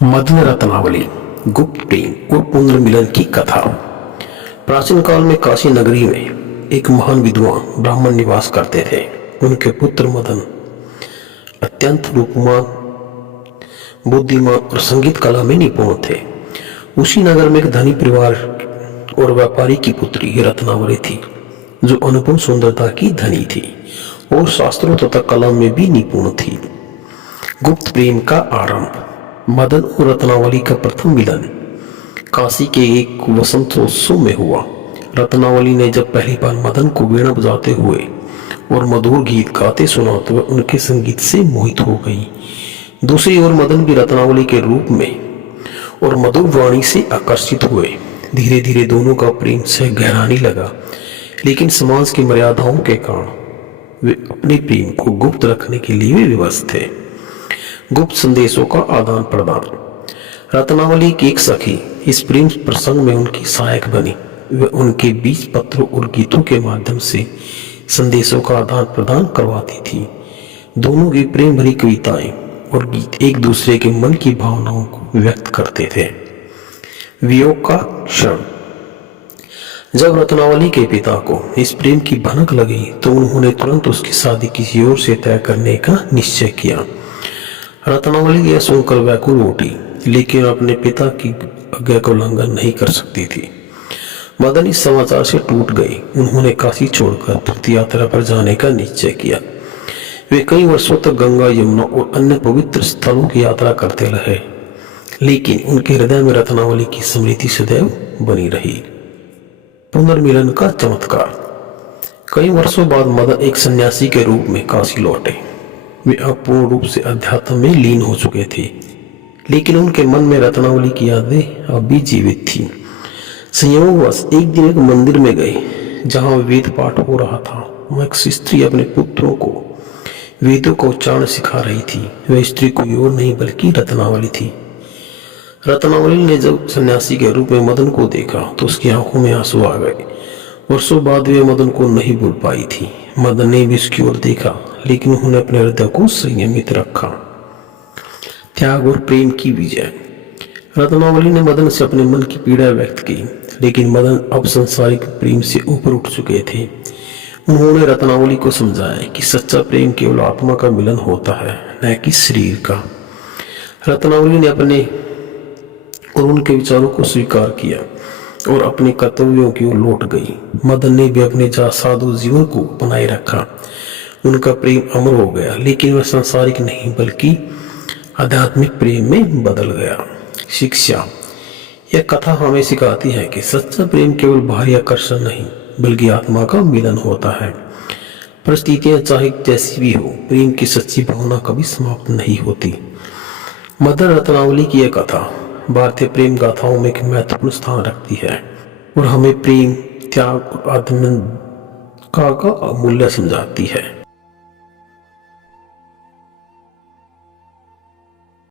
मदन रत्नावली गुप्त प्रेम और पुनर्मिलन की कथा। प्राचीन काल में काशी नगरी में एक महान विद्वान ब्राह्मण निवास करते थे। उनके पुत्र मदन अत्यंत रूपवान, बुद्धिमान और संगीत कला में निपुण थे। उसी नगर में एक धनी परिवार और व्यापारी की पुत्री रत्नावली थी, जो अनुपम सुंदरता की धनी थी और शास्त्रों तथा कला में भी निपुण थी। गुप्त प्रेम का आरंभ। मदन और रत्नावली का प्रथम मिलन काशी के एक वसंतोत्सव में हुआ। रत्नावली ने जब पहली बार मदन को वीणा बजाते हुए और मधुर गीत गाते सुना तो वह उनके संगीत से मोहित हो गई। दूसरी ओर मदन भी रत्नावली के रूप में और मधुर वाणी से आकर्षित हुए। धीरे धीरे दोनों का प्रेम से गहराने लगा, लेकिन समाज की मर्यादाओं के कारण वे अपने प्रेम को गुप्त रखने के लिए विवश थे। गुप्त संदेशों का आदान प्रदान। रत्नावली की एक सखी इस प्रेम प्रसंग में उनकी सहायक बनी। वे उनके बीच पत्रों और गीतों के माध्यम से संदेशों का आदान प्रदान करवाती थी। दोनों की प्रेम भरी कविताएं और गीत एक दूसरे के मन की भावनाओं को व्यक्त करते थे। वियोग का क्षण। जब रत्नावली के पिता को इस प्रेम की भनक लगी तो उन्होंने तुरंत उसकी शादी किसी और से तय करने का निश्चय किया। रत्नावली यह सुनकर व्याकुल उठी, लेकिन अपने पिता की आज्ञा का उल्लंघन नहीं कर सकती थी। मदन इस समाचार से टूट गई। उन्होंने काशी छोड़कर तीर्थ यात्रा पर जाने का निश्चय किया। वे कई वर्षों तक गंगा, यमुना और अन्य पवित्र स्थलों की यात्रा करते रहे, लेकिन उनके हृदय में रत्नावली की स्मृति सदैव बनी रही। पुनर्मिलन का चमत्कार। कई वर्षों बाद मदन एक सन्यासी के रूप में काशी लौटे। वे अब पूर्ण रूप से अध्यात्म में लीन हो चुके थे, लेकिन उनके मन में रत्नावली की यादें अब भी जीवित थीं। संयोगवश एक दिन एक मंदिर में गए, जहां वेद पाठ हो रहा था। वह एक स्त्री अपने पुत्रों को वेदों का उच्चारण सिखा रही थी। वह स्त्री कोई और नहीं बल्कि रत्नावली थी। रत्नावली ने जब सन्यासी के रूप में मदन को देखा तो उसकी आंखों में आंसू आ गए। वर्षों बाद वे मदन को नहीं भूल पाई थी। मदन ने भी उसकी ओर देखा, लेकिन उन्होंने अपने हृदय को संयमित रखा। त्याग और प्रेम की विजय। रत्नावली ने मदन से अपने मन की पीड़ा व्यक्त की, लेकिन मदन अब सांसारिक प्रेम से ऊपर उठ चुके थे। उन्होंने रत्नावली को समझाया कि सच्चा प्रेम केवल आत्मा का मिलन होता है, न कि शरीर का। रत्नावली ने अपने और उनके विचारों को स्वीकार किया और अपने कर्तव्यों की ओर लौट गई। मदन ने भी अपने साधु जीवन को बनाए रखा। उनका प्रेम अमर हो गया, लेकिन वह सांसारिक नहीं बल्कि आध्यात्मिक प्रेम में बदल गया। शिक्षा। यह कथा हमें सिखाती है कि सच्चा प्रेम केवल बाहरी आकर्षण नहीं बल्कि आत्मा का मिलन होता है। परिस्थितियां चाहे जैसी भी हो, प्रेम की सच्ची भावना कभी समाप्त नहीं होती। मदन रत्नावली की यह कथा भारतीय प्रेम गाथाओं में एक महत्वपूर्ण स्थान रखती है और हमें प्रेम, त्याग और आत्म का मूल्य समझाती है।